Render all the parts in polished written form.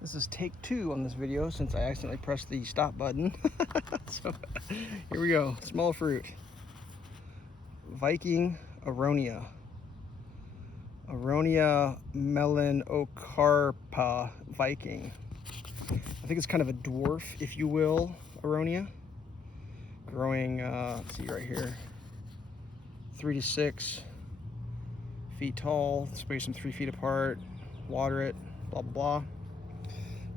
This is take 2 on this video since I accidentally pressed the stop button. So here we go. Small fruit. Viking Aronia. Aronia melanocarpa Viking. I think it's kind of a dwarf, if you will, Aronia. Growing, let's see right here, 3 to 6 feet tall, space them 3 feet apart, water it, blah, blah, blah.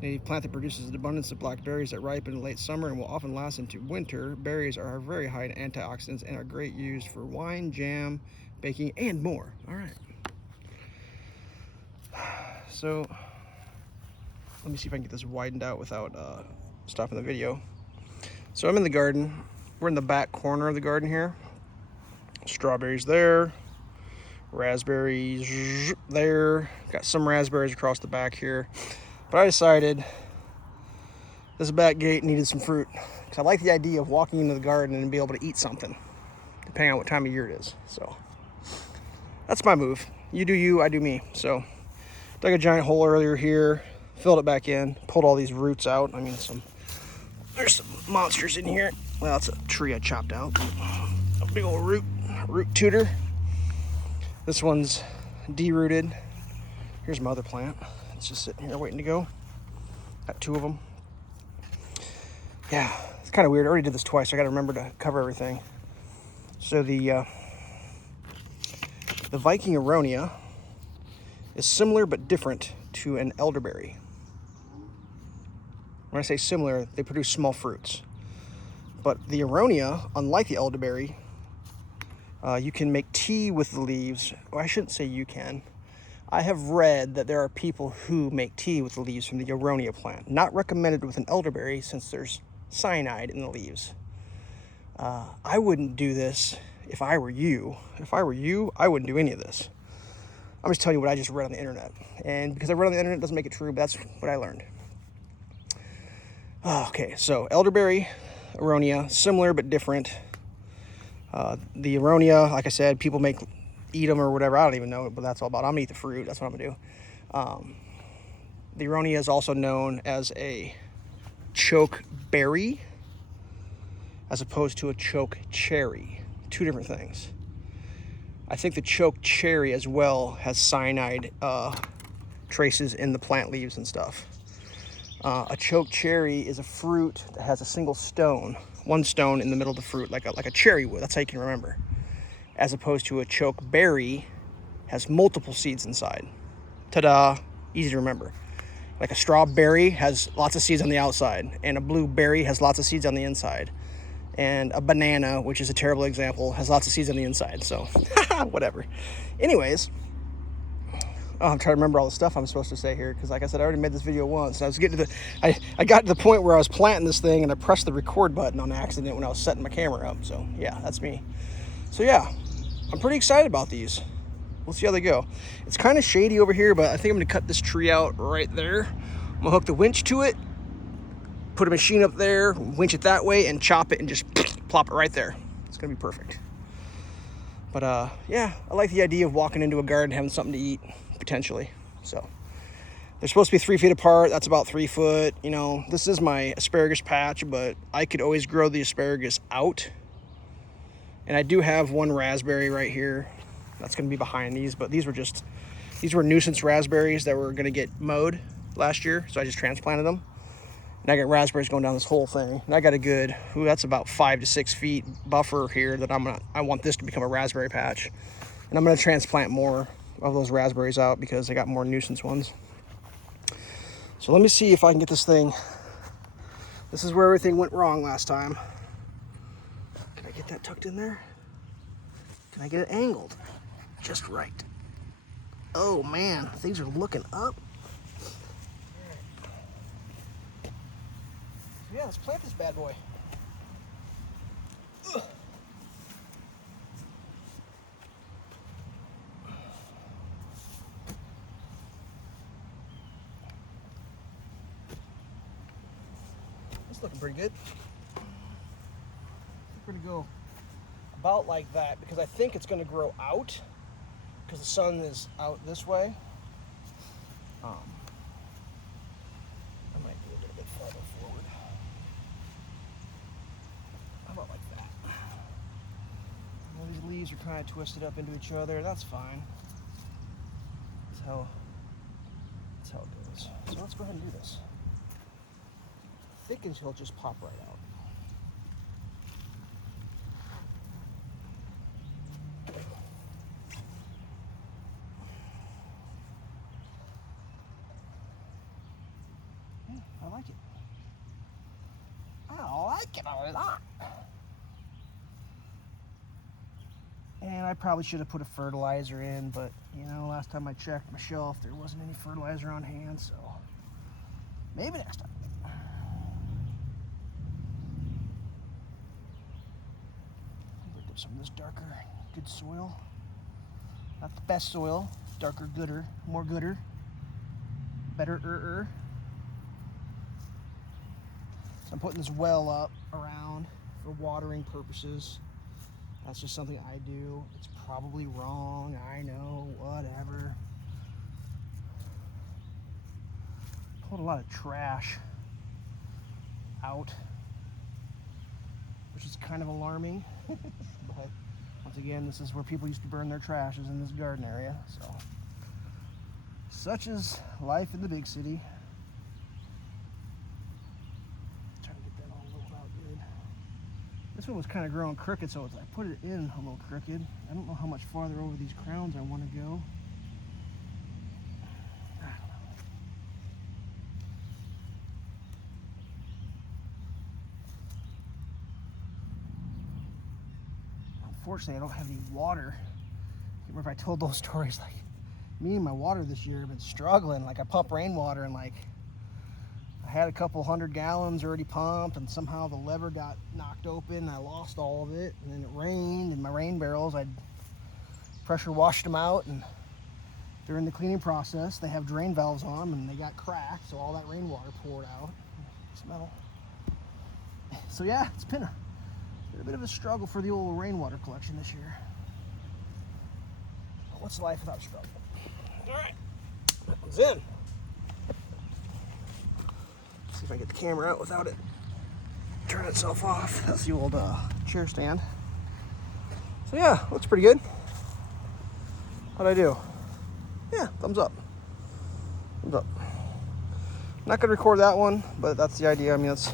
Native plant that produces an abundance of black berries that ripen in late summer and will often last into winter. Berries are very high in antioxidants and are great used for wine, jam, baking, and more. All right. So let me see if I can get this widened out without stopping the video. So I'm in the garden. We're in the back corner of the garden here. Strawberries there. Raspberries there. Got some raspberries across the back here. But I decided this back gate needed some fruit because I like the idea of walking into the garden and be able to eat something, depending on what time of year it is. So that's my move. You do you, I do me. So dug a giant hole earlier here, filled it back in, pulled all these roots out. I mean, there's some monsters in here. Well, it's a tree I chopped out. A big old root tutor. This one's derooted. Here's my other plant. It's just sitting here waiting to go. Got 2 of them. Yeah, it's kind of weird. I already did this twice. So I got to remember to cover everything. So the Viking Aronia is similar but different to an elderberry. When I say similar, they produce small fruits. But the Aronia, unlike the elderberry, you can make tea with the leaves. Well, I shouldn't say you can. I have read that there are people who make tea with the leaves from the Aronia plant. Not recommended with an elderberry since there's cyanide in the leaves. I wouldn't do this if I were you. If I were you, I wouldn't do any of this. I'm just telling you what I just read on the internet. And because I read on the internet doesn't make it true, but that's what I learned. Okay, so elderberry, Aronia, similar but different. The Aronia, like I said, people eat them or whatever. I don't even know what that's all about. I'm gonna eat the fruit. That's what I'm gonna do. The Aronia is also known as a choke berry as opposed to a choke cherry. 2 different things. I think the choke cherry as well has cyanide traces in the plant leaves and stuff. A choke cherry is a fruit that has a single stone, one stone in the middle of the fruit, like a cherry would. That's how you can remember. As opposed to a choke berry has multiple seeds inside. Ta-da, easy to remember. Like a strawberry has lots of seeds on the outside, and a blueberry has lots of seeds on the inside. And a banana, which is a terrible example, has lots of seeds on the inside, so whatever. Anyways, I'm trying to remember all the stuff I'm supposed to say here, because like I said, I already made this video once. I was getting to I got to the point where I was planting this thing, and I pressed the record button on accident when I was setting my camera up, so yeah, that's me. So yeah, I'm pretty excited about these. We'll see how they go. It's kind of shady over here, but I think I'm gonna cut this tree out right there. I'm gonna hook the winch to it, put a machine up there, winch it that way, and chop it and just plop it right there. It's gonna be perfect. But yeah, I like the idea of walking into a garden, having something to eat, potentially. So they're supposed to be 3 feet apart. That's about 3 foot. You know, this is my asparagus patch, but I could always grow the asparagus out. And I do have one raspberry right here. That's gonna be behind these, but these were nuisance raspberries that were gonna get mowed last year, so I just transplanted them. And I got raspberries going down this whole thing. And I got a good, that's about 5 to 6 feet buffer here that I want this to become a raspberry patch. And I'm gonna transplant more of those raspberries out because I got more nuisance ones. So let me see if I can get this thing. This is where everything went wrong last time. Can I get that tucked in there? Can I get it angled? Just right. Oh man, things are looking up. Yeah, let's plant this bad boy. Ugh. It's looking pretty good. We're gonna go about like that because I think it's gonna grow out because the sun is out this way. kind of twisted up into each other. That's fine. That's how it goes. So let's go ahead and do this. Thickens, he'll just pop right out. I like it. I like it a lot. And I probably should have put a fertilizer in, but you know, last time I checked my shelf, there wasn't any fertilizer on hand, so maybe next time. Look up some of this darker, good soil. Not the best soil, darker, gooder, more gooder, better. So I'm putting this well up around for watering purposes. That's just something I do. It's probably wrong, I know, whatever. Pulled a lot of trash out, which is kind of alarming. But once again, this is where people used to burn their trash, is in this garden area. So, such is life in the big city. Trying to get that all rolled out good. This one was kind of growing crooked, so I put it in a little crooked. I don't know how much farther over these crowns I want to go. I don't know. Unfortunately, I don't have any water. I remember if I told those stories, like, me and my water this year have been struggling. Like, I pump rainwater and like I had a couple 100 gallons already pumped, and somehow the lever got knocked open and I lost all of it. And then it rained, and my rain barrels, I'd pressure washed them out, and during the cleaning process they have drain valves on them and they got cracked, so all that rainwater poured out. It's metal. So yeah, it's been a bit of a struggle for the old rainwater collection this year. But what's life without struggle? All right, that one's in. See if I get the camera out without it turn itself off. That's the old chair stand. So yeah, looks pretty good. How'd I do? Yeah, thumbs up. Thumbs up. Not gonna record that one, but that's the idea. I mean, that's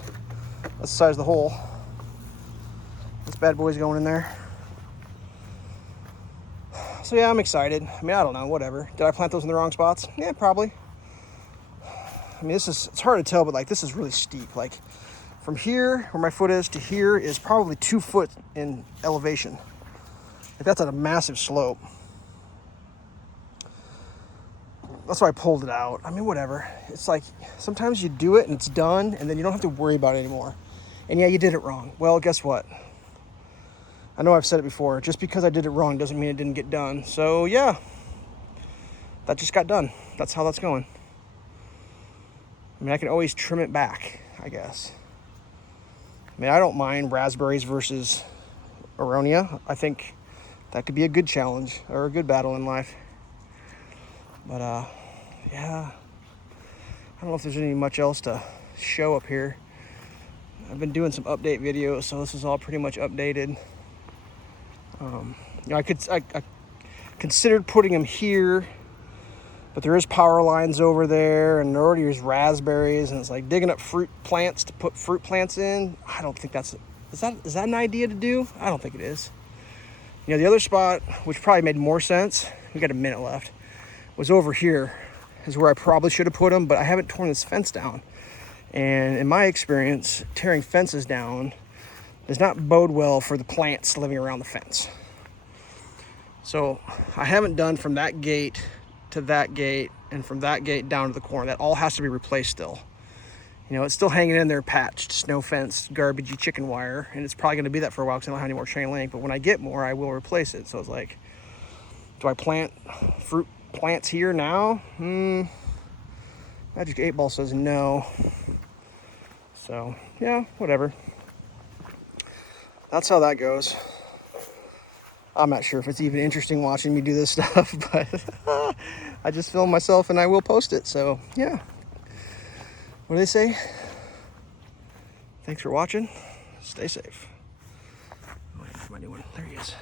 the size of the hole. This bad boy's going in there. So yeah, I'm excited. I mean, I don't know, whatever. Did I plant those in the wrong spots? Yeah, probably. I mean, it's hard to tell, but like, this is really steep. Like, from here, where my foot is, to here is probably 2 foot in elevation. Like, that's at a massive slope. That's why I pulled it out. I mean, whatever. It's like, sometimes you do it and it's done, and then you don't have to worry about it anymore. And yeah, you did it wrong. Well, guess what? I know I've said it before. Just because I did it wrong doesn't mean it didn't get done. So yeah, that just got done. That's how that's going. I mean, I can always trim it back, I guess. I mean, I don't mind raspberries versus Aronia. I think that could be a good challenge or a good battle in life. But yeah, I don't know if there's any much else to show up here. I've been doing some update videos, so this is all pretty much updated. You know, I considered putting them here, but there is power lines over there, and there already is raspberries, and it's like digging up fruit plants to put fruit plants in. I don't think is that an idea to do? I don't think it is. You know, the other spot, which probably made more sense, we got a minute left, was over here, is where I probably should have put them, but I haven't torn this fence down. And in my experience, tearing fences down does not bode well for the plants living around the fence. So I haven't done from that gate to that gate, and from that gate down to the corner. That all has to be replaced still. You know, it's still hanging in there, patched, snow fence, garbagey chicken wire, and it's probably gonna be that for a while because I don't have any more chain link, but when I get more, I will replace it. So it's like, do I plant fruit plants here now? Magic 8 Ball says no. So yeah, whatever. That's how that goes. I'm not sure if it's even interesting watching me do this stuff, but I just film myself and I will post it. So yeah, what do they say? Thanks for watching. Stay safe. Wait for my new one. There he is.